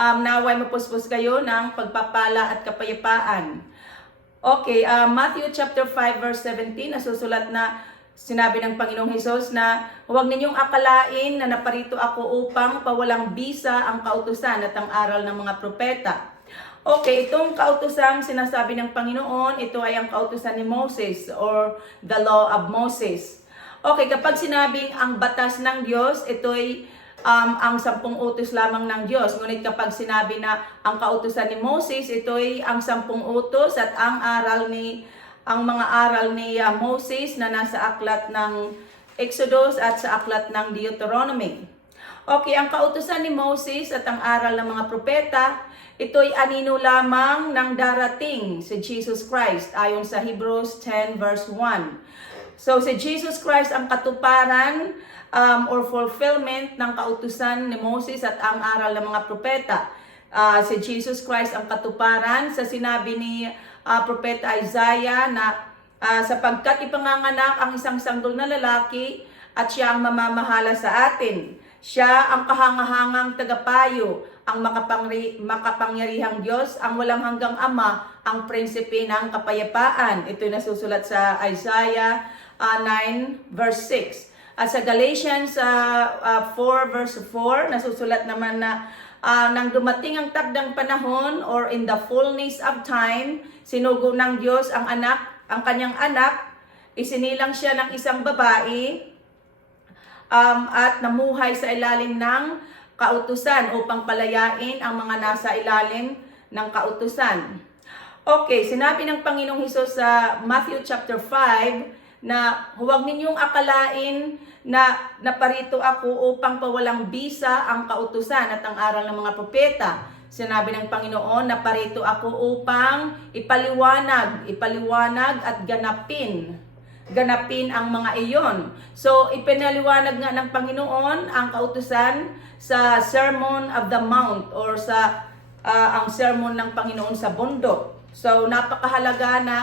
naway mapuspos kayo ng pagpapala at kapayapaan. Okay, Matthew chapter 5 verse 17, nasusulat na sinabi ng Panginoong Hesus na huwag ninyong akalain na naparito ako upang pawalang bisa ang kautusan at ang aral ng mga propeta. Okay, itong kautusang sinasabi ng Panginoon, ito ay ang kautusan ni Moses or the law of Moses. Okay, kapag sinabing ang batas ng Diyos, ito ay ang 10 utos lamang ng Diyos. Ngunit kapag sinabi na ang kautusan ni Moses, ito ay ang 10 utos at ang mga aral ni Moses na nasa aklat ng Exodus at sa aklat ng Deuteronomy. Okay, ang kautusan ni Moses at ang aral ng mga propeta, ito'y anino lamang ng darating si Jesus Christ ayon sa Hebrews 10 verse 1. So si Jesus Christ ang katuparan or fulfillment ng kautusan ni Moses at ang aral ng mga propeta. Si Jesus Christ ang katuparan sa sinabi ni Propeta Isaiah na sapagkat ipanganganak ang isang sanggol na lalaki at siya ang mamamahala sa atin. Siya ang kahangahangang tagapayo, ang makapangyarihang Diyos, ang walang hanggang Ama, ang prinsipe ng kapayapaan. Ito'y nasusulat sa Isaiah 9 verse 6. At sa Galatians 4 verse 4, nasusulat naman na nang dumating ang takdang panahon or in the fullness of time, sinugo ng Diyos ang kanyang anak, isinilang siya ng isang babae, at namuhay sa ilalim ng kautusan upang palayain ang mga nasa ilalim ng kautusan. Okay, sinabi ng Panginoong Hesus sa Matthew chapter 5 na huwag ninyong akalain na naparito ako upang pawalang bisa ang kautusan at ang aral ng mga propeta. Sinabi ng Panginoon na parito ako upang ipaliwanag at ganapin ang mga iyon. So, ipinaliwanag nga ng Panginoon ang kautusan sa Sermon of the Mount or sa ang sermon ng Panginoon sa bundok. So, napakahalaga na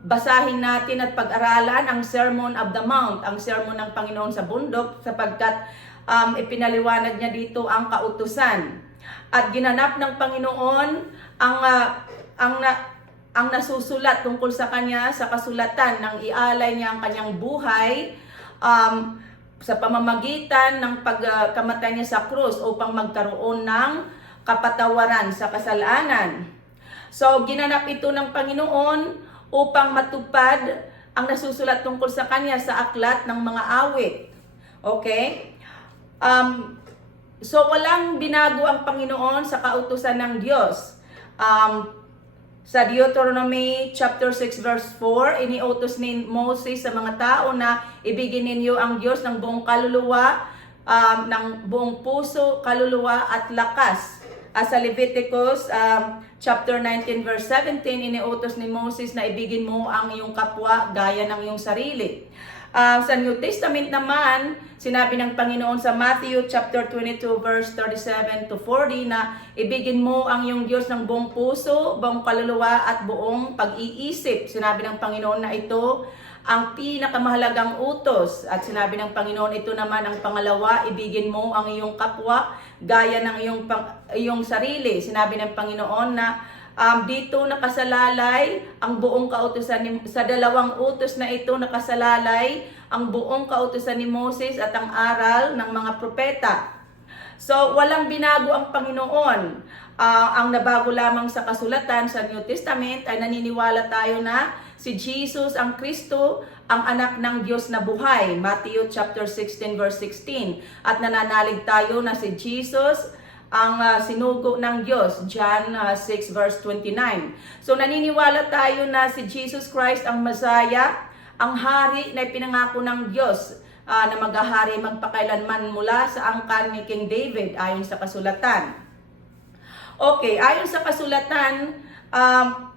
basahin natin at pag-aralan ang Sermon of the Mount, ang sermon ng Panginoon sa bundok, sapagkat ipinaliwanag niya dito ang kautusan. At ginanap ng Panginoon ang nasusulat tungkol sa kanya sa kasulatan nang ialay niya ang kanyang buhay sa pamamagitan ng pagkamatay niya sa krus upang magkaroon ng kapatawaran sa kasalanan. So, ginanap ito ng Panginoon upang matupad ang nasusulat tungkol sa kanya sa aklat ng mga awit. Okay? So, walang binago ang Panginoon sa kautusan ng Diyos. Sa Deuteronomy chapter 6 verse 4, iniutos ni Moses sa mga tao na ibigin ninyo ang Diyos ng buong kaluluwa, ng buong puso, kaluluwa at lakas. Sa Leviticus chapter 19 verse 17, iniutos ni Moses na ibigin mo ang iyong kapwa gaya ng iyong sarili. Sa New Testament naman, sinabi ng Panginoon sa Matthew chapter 22 verse 37 to 40 na ibigin mo ang iyong Diyos ng buong puso, buong kaluluwa at buong pag-iisip. Sinabi ng Panginoon na ito ang pinakamahalagang utos. At sinabi ng Panginoon, ito naman ang pangalawa, ibigin mo ang iyong kapwa gaya ng iyong sarili. Sinabi ng Panginoon na dito nakasalalay ang buong kautusan sa dalawang utos na ito nakasalalay ang buong kautusan ni Moses at ang aral ng mga propeta. So, walang binago ang Panginoon. Ang nabago lamang sa kasulatan sa New Testament ay naniniwala tayo na si Jesus ang Kristo, ang anak ng Diyos na buhay. Matthew chapter 16 verse 16. At nananalig tayo na si Jesus ang sinugo ng Diyos, John 6 verse 29. So naniniwala tayo na si Jesus Christ ang Messiah, ang hari na ipinangako ng Diyos na maghahari magpakailanman mula sa angkan ni King David ayon sa kasulatan. Okay, ayon sa kasulatan,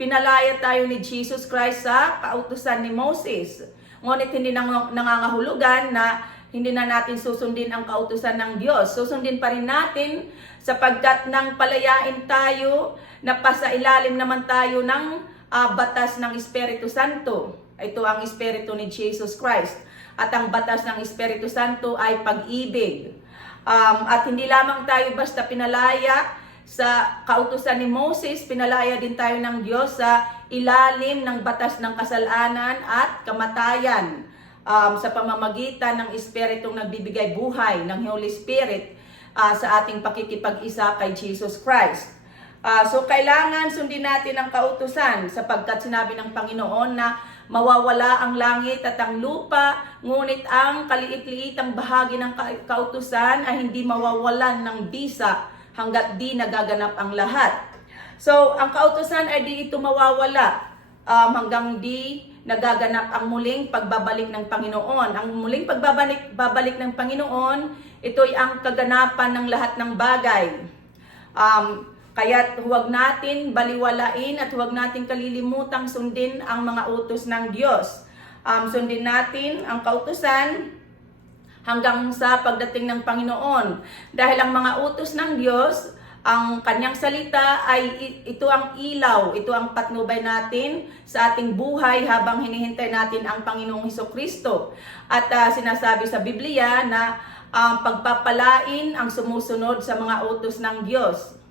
pinalaya tayo ni Jesus Christ sa kautusan ni Moses. Ngunit hindi nangangahulugan na hindi na natin susundin ang kautusan ng Diyos. Susundin pa rin natin sapagkat nang palayain tayo, napasailalim naman tayo ng batas ng Espiritu Santo. Ito ang Espiritu ni Jesus Christ. At ang batas ng Espiritu Santo ay pag-ibig. At hindi lamang tayo basta pinalaya sa kautusan ni Moses, pinalaya din tayo ng Diyos sa ilalim ng batas ng kasalanan at kamatayan, sa pamamagitan ng Espiritong nagbibigay buhay, ng Holy Spirit, sa ating pakikipag-isa kay Jesus Christ. So kailangan sundin natin ang kautusan sapagkat sinabi ng Panginoon na mawawala ang langit at ang lupa, ngunit ang kaliit-liitang bahagi ng kautusan ay hindi mawawalan ng bisa hanggat di nagaganap ang lahat. So ang kautusan ay di ito mawawala hanggang di nagaganap ang muling pagbabalik ng Panginoon. Ang muling pagbabalik ng Panginoon, ito'y ang kaganapan ng lahat ng bagay. Kaya huwag natin baliwalain at huwag natin kalilimutang sundin ang mga utos ng Diyos. Sundin natin ang kautusan hanggang sa pagdating ng Panginoon. Dahil ang mga utos ng Diyos, ang kanyang salita ay ito ang ilaw, ito ang patnubay natin sa ating buhay habang hinihintay natin ang Panginoong Hesukristo. At sinasabi sa Biblia na pagpapalain ang sumusunod sa mga utos ng Diyos.